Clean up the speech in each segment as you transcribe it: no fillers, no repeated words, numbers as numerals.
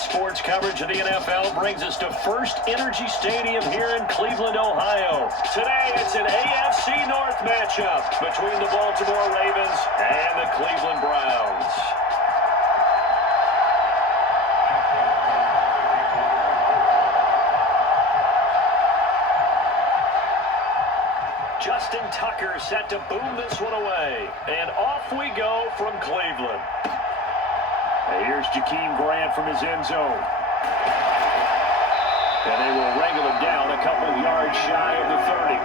sports coverage of the NFL brings us to First Energy Stadium here in Cleveland, Ohio. Today, it's an AFC North matchup between the Baltimore Ravens and the Cleveland Browns. Justin Tucker set to boom this one away. And off we go from Cleveland. Here's Jakeem Grant from his end zone. And they will wrangle him down a couple yards shy of the 30.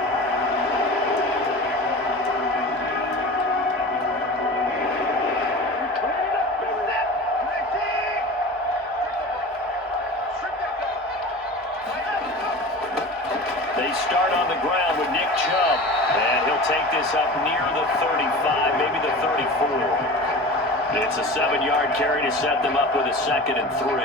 They start on the ground with Nick Chubb. And he'll take this up near the 35, maybe the 34. It's a 7-yard carry to set them up with a 2nd and 3.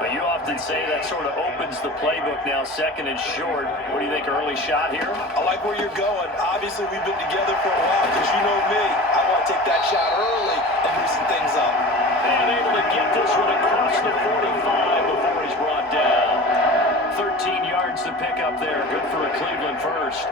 But you often say that sort of opens the playbook now, 2nd and short. What do you think, early shot here? I like where you're going. Obviously, we've been together for a while because you know me. I want to take that shot early and loosen things up. And able to get this one across the 45 before he's brought down. 13 yards to pick up there. Good for a Cleveland first.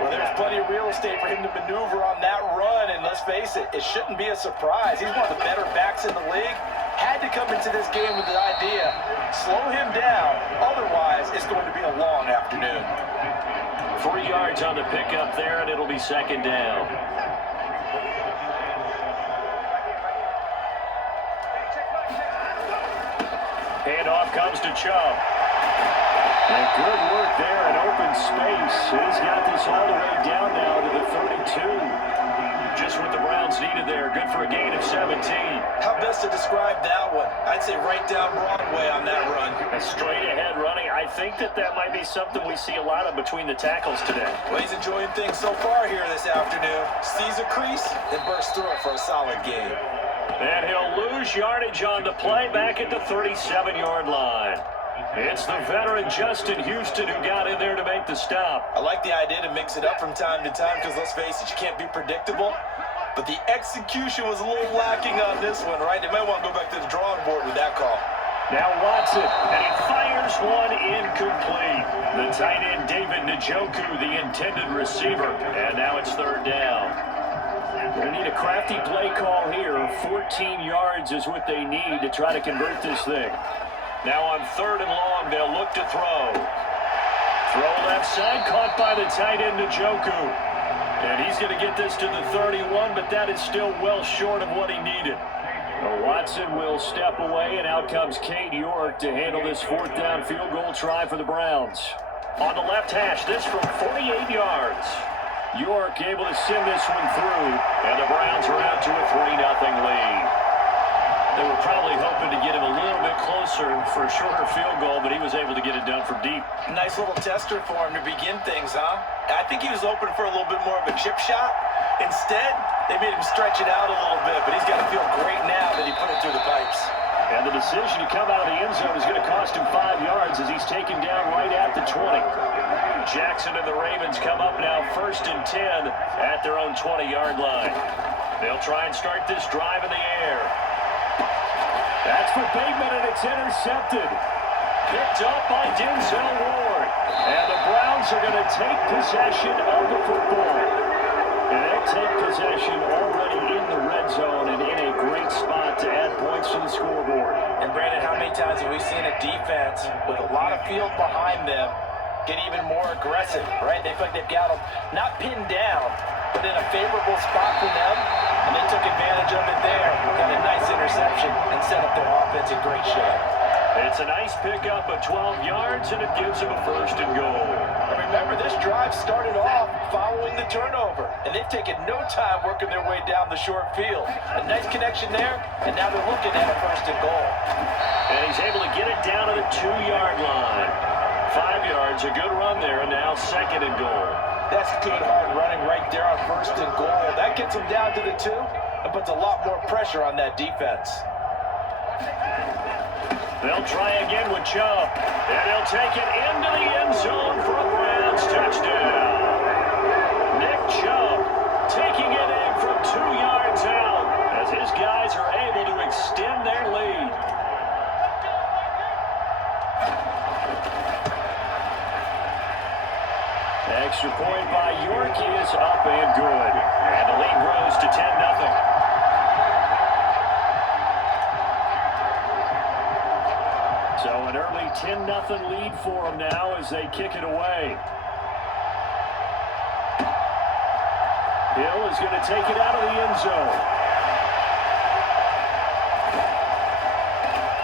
Well, there's plenty of real estate for him to maneuver on that run, and let's face it, it shouldn't be a surprise. He's one of the better backs in the league. Had to come into this game with the idea, slow him down, otherwise it's going to be a long afternoon. 3 yards on the pickup there, and it'll be 2nd down. Handoff comes to Chubb. And good work there in open space. He's got this all the way down now to the 32. Just what the Browns needed there. Good for a gain of 17. How best to describe that one? I'd say right down Broadway on that run. A straight ahead running. I think that might be something we see a lot of between the tackles today. Well, he's enjoying things so far here this afternoon. Sees a crease, then bursts through it for a solid game. And he'll lose yardage on the play back at the 37-yard line. It's the veteran Justin Houston who got in there to make the stop. I like the idea to mix it up from time to time because, let's face it, you can't be predictable. But the execution was a little lacking on this one, right? They might want to go back to the drawing board with that call. Now Watson, and he fires one incomplete. The tight end David Njoku, the intended receiver. And now it's 3rd down. They need a crafty play call here. 14 yards is what they need to try to convert this thing. Now on 3rd and long, they'll look to throw. Throw left side, caught by the tight end Njoku. And he's going to get this to the 31, but that is still well short of what he needed. Watson will step away, and out comes Cade York to handle this 4th down field goal try for the Browns. On the left hash, this from 48 yards. York able to send this one through, and the Browns are out to a 3-0 lead. They were probably hoping to get him a little bit closer for a shorter field goal, but he was able to get it done from deep. Nice little tester for him to begin things, huh? I think he was open for a little bit more of a chip shot. Instead, they made him stretch it out a little bit, but he's got to feel great now that he put it through the pipes. And the decision to come out of the end zone is going to cost him 5 yards as he's taken down right at the 20. Jackson and the Ravens come up now 1st and 10 at their own 20-yard line. They'll try and start this drive in the air. That's for Bateman, and it's intercepted. Picked up by Denzel Ward. And the Browns are going to take possession of the football. And they take possession already in the red zone and in a great spot to add points to the scoreboard. And Brandon, how many times have we seen a defense with a lot of field behind them get even more aggressive, right? They feel like they've got them not pinned down, but in a favorable spot for them, and they took advantage of it there. Got a nice interception and set up their offense in great shape. It's a nice pickup of 12 yards, and it gives them a 1st and goal. And remember, this drive started off following the turnover, and they've taken no time working their way down the short field. A nice connection there, and now they're looking at a 1st and goal. And he's able to get it down to the 2-yard line. 5 yards, a good run there, and now 2nd and goal. That's good hard running right there on 1st and goal. That gets them down to the 2 and puts a lot more pressure on that defense. They'll try again with Chubb, and he'll take it into the end zone for a Browns touchdown. Nick Chubb taking it in from 2 yards out as his guys are able to extend their lead. Extra point by York is up and good. And the lead grows to 10-0. So an early 10-0 lead for them now as they kick it away. Hill is going to take it out of the end zone.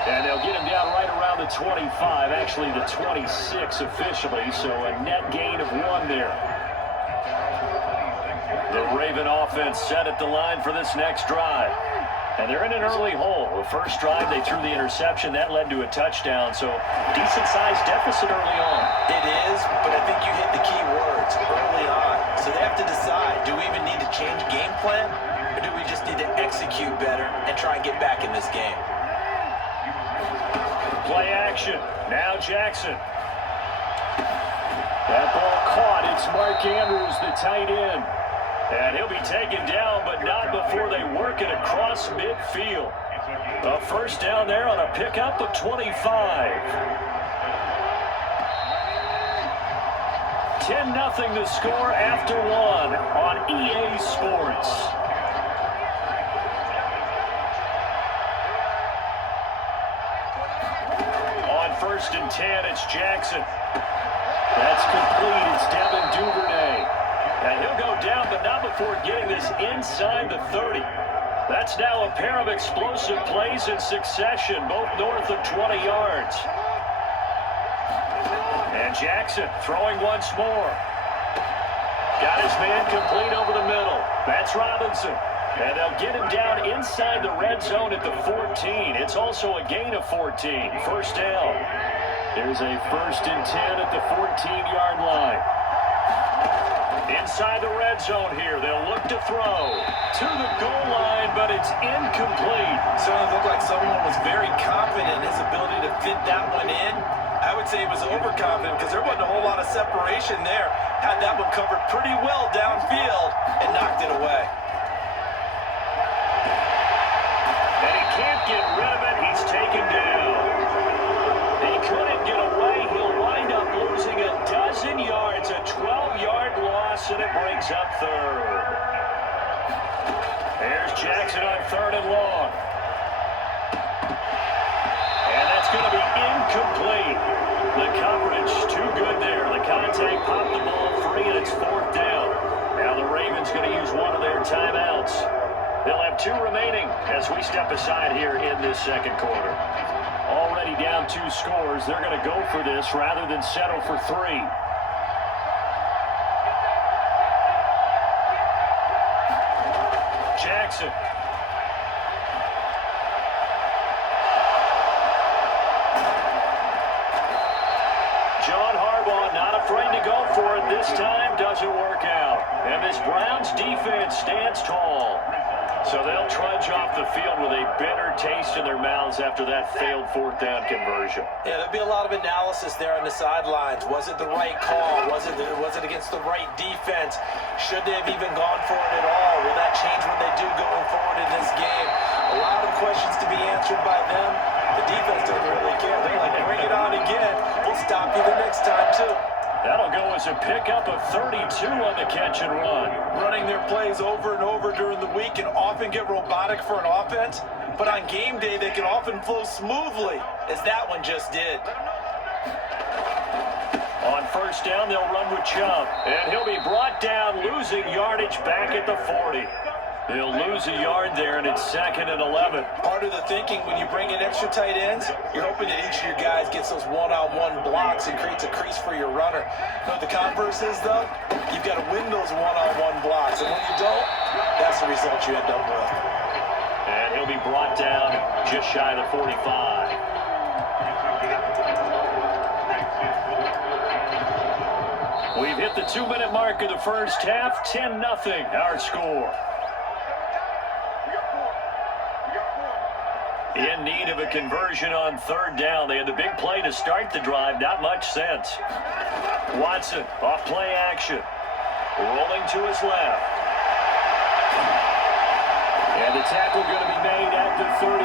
And they'll get him down right around the 25, actually the 26 officially, so a net gain of 1 there. The Raven offense set at the line for this next drive. And they're in an early hole. The first drive, they threw the interception. That led to a touchdown, so decent-sized deficit early on. It is, but I think you hit the key words early on. So they have to decide, do we even need to change game plan, or do we just need to execute better and try and get back in this game? Play action. Now Jackson. That ball caught. It's Mark Andrews, the tight end. And he'll be taken down, but not before they work it across midfield. A first down there on a pickup of 25. 10-0 the score after 1 on EA Sports. On 1st and 10, it's Jackson. That's complete. It's Devin Duvernay. And he'll go down, but not before getting this inside the 30. That's now a pair of explosive plays in succession, both north of 20 yards. And Jackson throwing once more. Got his man complete over the middle. That's Robinson. And they'll get him down inside the red zone at the 14. It's also a gain of 14. First down. There's a 1st and 10 at the 14-yard line. Inside the red zone here, they'll look to throw to the goal line, but it's incomplete. Certainly looked like someone was very confident in his ability to fit that one in. I would say he was overconfident because there wasn't a whole lot of separation there. Had that one covered pretty well downfield and knocked it away. And he can't get rid of it. He's taken down. He couldn't get away. He'll wind up losing a dozen yards, a 12-yard loss, and it brings up 3rd. There's Jackson on 3rd and long. And that's going to be incomplete. The coverage too good there. The contact popped the ball free, and it's 4th down. Now the Ravens going to use one of their timeouts. They'll have 2 remaining as we step aside here in this second quarter. Already down 2 scores. They're going to go for this rather than settle for 3. Jackson. John Harbaugh not afraid to go for it this time. Doesn't work out. And this Browns defense stands tall. So they'll trudge off the field with a bitter taste in their mouths after that failed 4th down conversion. Yeah, there'll be a lot of analysis there on the sidelines. Was it the right call? Was it against the right defense? Should they have even gone for it at all? Will that change what they do going forward in this game? A lot of questions to be answered by them. The defense doesn't really care. They're like, bring it on again. We'll stop you the next time, too. That'll go as a pickup of 32 on the catch and run. Running their plays over and over during the week can often get robotic for an offense, but on game day they can often flow smoothly, as that one just did. On 1st down, they'll run with Chubb, and he'll be brought down, losing yardage back at the 40. They'll lose a yard there, and it's 2nd and 11. Part of the thinking when you bring in extra tight ends, you're hoping that each of your guys gets those one-on-one blocks and creates a crease for your runner. You know what the converse is, though? You've got to win those one-on-one blocks, and when you don't, that's the result you end up with. And he'll be brought down just shy of the 45. We've hit the 2-minute mark of the first half. 10-0 our score. In need of a conversion on 3rd down. They had the big play to start the drive. Not much sense. Watson off play action. Rolling to his left. And the tackle going to be made at the 38.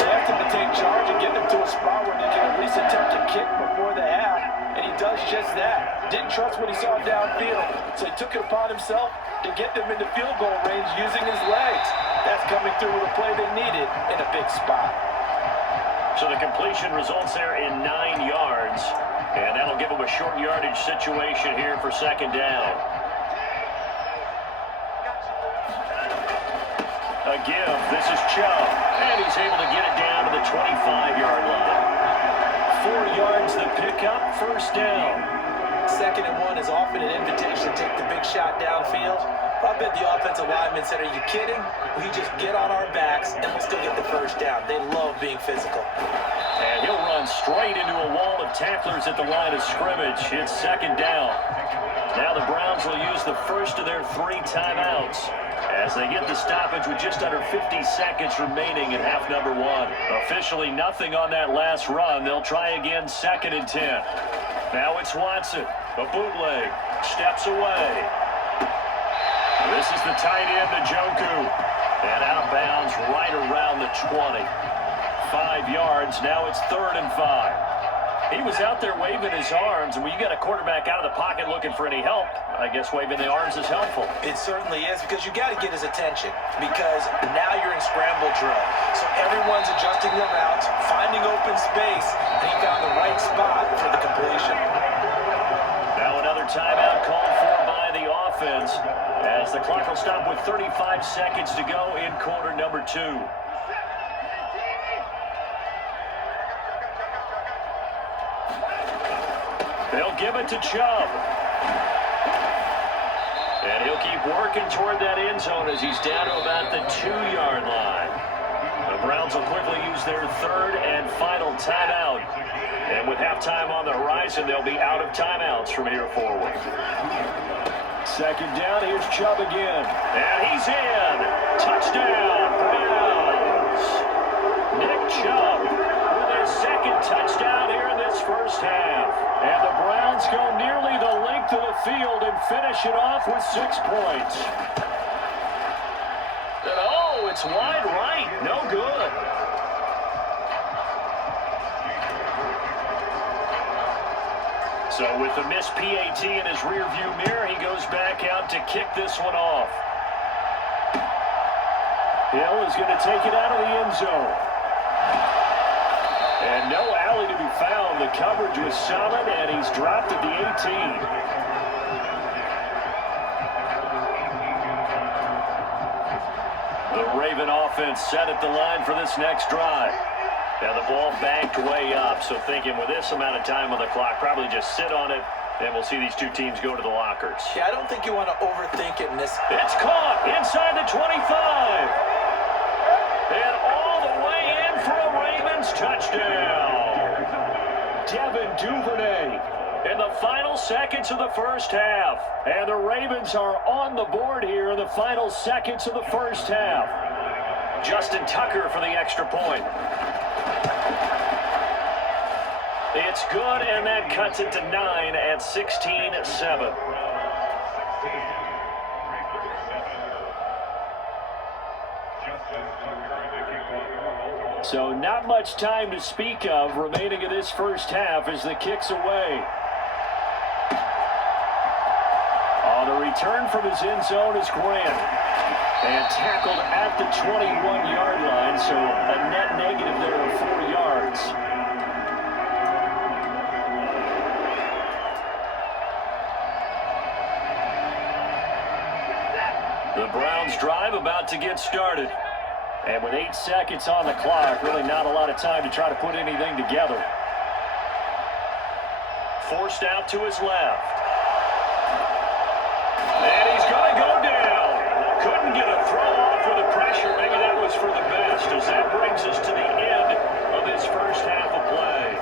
They have to take charge and get them to a spot where they can at least attempt to kick before the half, and he does just that. Didn't trust what he saw downfield, so he took it upon himself to get them into field goal range using his legs. That's coming through with a play they needed in a big spot. So the completion results there in 9 yards, and that'll give them a short yardage situation here for second down. A give, this is Chubb, and he's able to get it down to the 25-yard line. 4 yards the pickup, first down. 2nd and 1 is often an invitation to take the big shot downfield. I bet the offensive lineman said, are you kidding? We just get on our backs and we'll still get the first down. They love being physical. And he'll run straight into a wall of tacklers at the line of scrimmage. It's second down. Now the Browns will use the first of their 3 timeouts as they get the stoppage with just under 50 seconds remaining in half number 1. Officially nothing on that last run. They'll try again, 2nd and 10. Now it's Watson, a bootleg, steps away. This is the tight end, Njoku, and out of bounds right around the 20. 5 yards, now it's 3rd and 5. He was out there waving his arms, and when you got a quarterback out of the pocket looking for any help, I guess waving the arms is helpful. It certainly is, because you got to get his attention, because now you're in scramble drill. So everyone's adjusting their routes, finding open space, and he found the right spot for the completion. Now another timeout called for by the offense, as the clock will stop with 35 seconds to go in quarter number 2. They'll give it to Chubb. And he'll keep working toward that end zone as he's down to about the 2-yard line. The Browns will quickly use their 3rd and final timeout. And with halftime on the horizon, they'll be out of timeouts from here forward. Second down, here's Chubb again. And he's in. Touchdown, Browns. Nick Chubb with his 2nd touchdown here in this first half. And the Browns go nearly the length of the field and finish it off with 6 points. And oh, it's wide right. No good. So with the missed PAT in his rearview mirror, he goes back out to kick this one off. Hill is going to take it out of the end zone. And no alley to be found. The coverage was solid, and he's dropped at the 18. The Raven offense set at the line for this next drive. Now the ball banked way up, so thinking with this amount of time on the clock, probably just sit on it, and we'll see these two teams go to the lockers. Yeah, I don't think you want to overthink it in this. It's caught inside the 25. And all the way in for a Ravens touchdown. Devin Duvernay in the final seconds of the first half. And the Ravens are on the board here in the final seconds of the first half. Justin Tucker for the extra point. It's good, and that cuts it to 9 at 16-7. So not much time to speak of remaining in this first half as the kick's away. On the return from his end zone is Grant. And tackled at the 21-yard line, so a net negative there of 4 yards. The Browns drive about to get started. And with 8 seconds on the clock, really not a lot of time to try to put anything together. Forced out to his left. And he's going to go down. Couldn't get a throw off with the pressure. Maybe that was for the best, as that brings us to the end of this first half of play.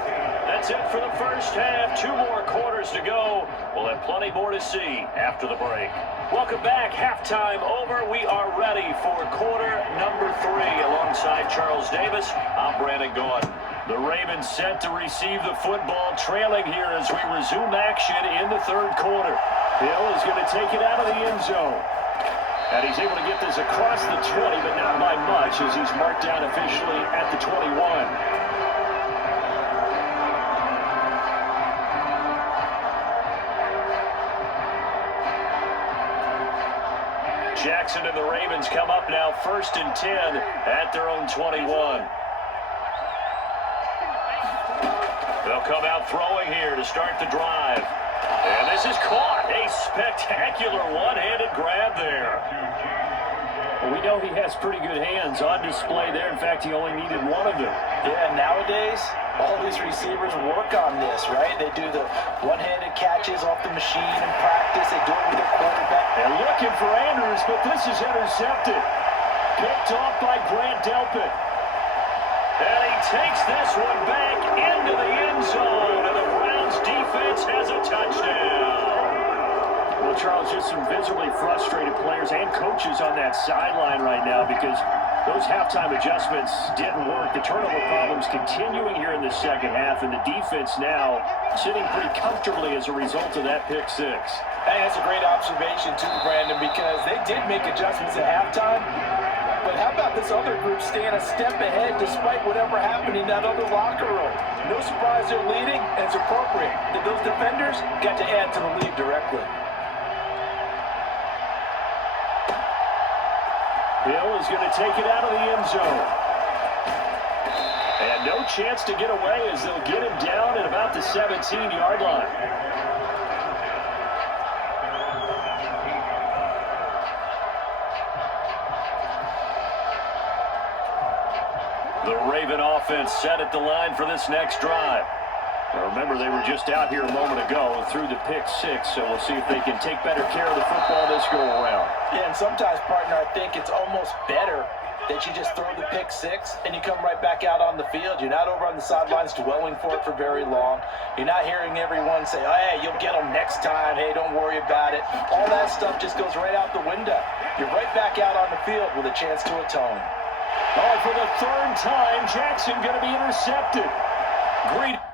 That's it for the first half. 2 more quarters to go. We'll have plenty more to see after the break. Welcome back. Halftime over. We are ready for quarter number 3. Alongside Charles Davis, I'm Brandon Gaudin. The Ravens set to receive the football, trailing here as we resume action in the 3rd quarter. Hill is going to take it out of the end zone. And he's able to get this across the 20, but not by much, as he's marked down officially at the 21. Jackson and the Ravens come up now 1st and 10 at their own 21. They'll come out throwing here to start the drive. And this is caught. A spectacular one-handed grab there. Well, we know he has pretty good hands on display there. In fact, he only needed one of them. Yeah, nowadays, all these receivers work on this, right? They do the one-handed catches off the machine in practice. They do it with their quarterback. And looking for Andrews, but this is intercepted. Picked off by Grant Delpit. And he takes this one back into the end zone, and the Browns defense has a touchdown. Well, Charles, just some visibly frustrated players and coaches on that sideline right now because those halftime adjustments didn't work. The turnover problems continuing here in the second half, and the defense now sitting pretty comfortably as a result of that pick six. Hey, that's a great observation too, Brandon, because they did make adjustments at halftime. But how about this other group staying a step ahead despite whatever happened in that other locker room? No surprise they're leading, and it's appropriate that those defenders got to add to the lead directly. Hill is going to take it out of the end zone. And no chance to get away as they'll get him down at about the 17-yard line. The Raven offense set at the line for this next drive. Now remember, they were just out here a moment ago through the pick six, so we'll see if they can take better care of the football this go-around. Yeah, and sometimes, partner, I think it's almost better that you just throw the pick six and you come right back out on the field. You're not over on the sidelines dwelling for it for very long. You're not hearing everyone say, oh, hey, you'll get them next time. Hey, don't worry about it. All that stuff just goes right out the window. You're right back out on the field with a chance to atone. Oh, for the third time, Jackson going to be intercepted. Great.